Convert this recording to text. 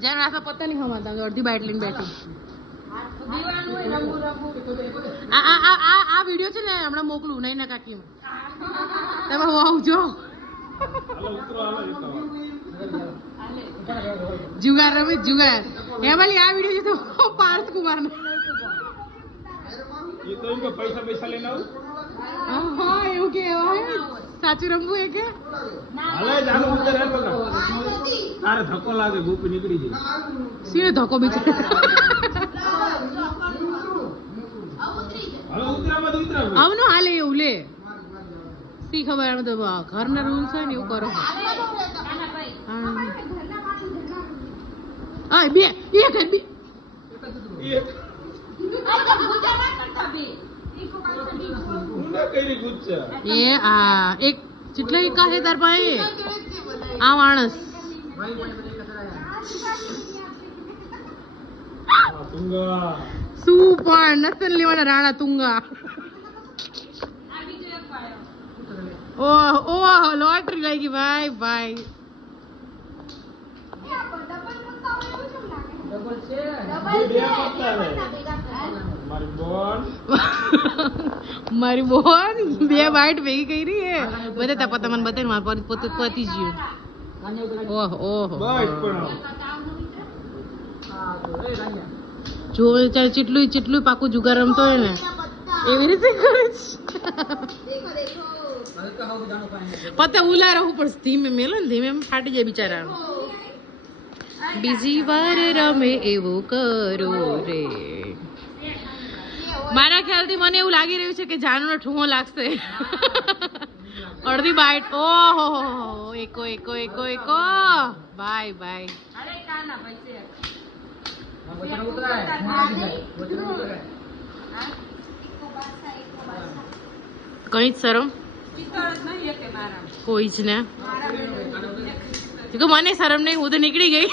જેમ રાસા પત્તા નહીં ખમાતા અડધી બાઈટ લઈને બેઠી આ વિડીયો છે ને હમણાં મોકલું નહીં ના કાકી તમે આવજો જુગાર રમે જુગાર એમાં આ વિડીયો છે તો પાર્થ કુમાર નો પૈસા લઈને આવું હા એવું કેવાય સાચું રમવું એ કે તારે ધક્કો લાગે ગોપી નીકળી જાય સીને ધક્કો બીજો આવનો હાલે એવું લે સી ખબર આનું તો ઘરના રૂલ્સ હોય ને એવું કરો હા બે એક બે એ આ એક જેટલા એકા છે તાર પાસે આ માણસ શું પણ નસન લેવાના રાણા તુંગા ઓહ ઓહ લોટરી લઈ ગઈ ભાઈ ભાઈ મારી બોન બે વાઈટ ભેગી કરી રહી હે બધા પતા મને બતાવી મારે પોતે પતી ગયું ઓહ ઓહ જો ચાલ ચીટલું પાકું જુગાર રમતો હોય ને એવી રીતે કરે છે પતા ઉલા રહું પણ ધીમે મેલો ને ધીમે ફાટી જાય બિચારા બીજી વાર રમે એવું કરો રે મારા ખ્યાલથી મને એવું લાગી રહ્યું છે કે જાનુનો ઠુંહો લાગશે અડધી બાઈટ ઓહો એકો એકો એકો એકો બાય બાય કઈ જ શરમ કોઈ જ ને મને શરમ નહીં હું તો નીકળી ગઈ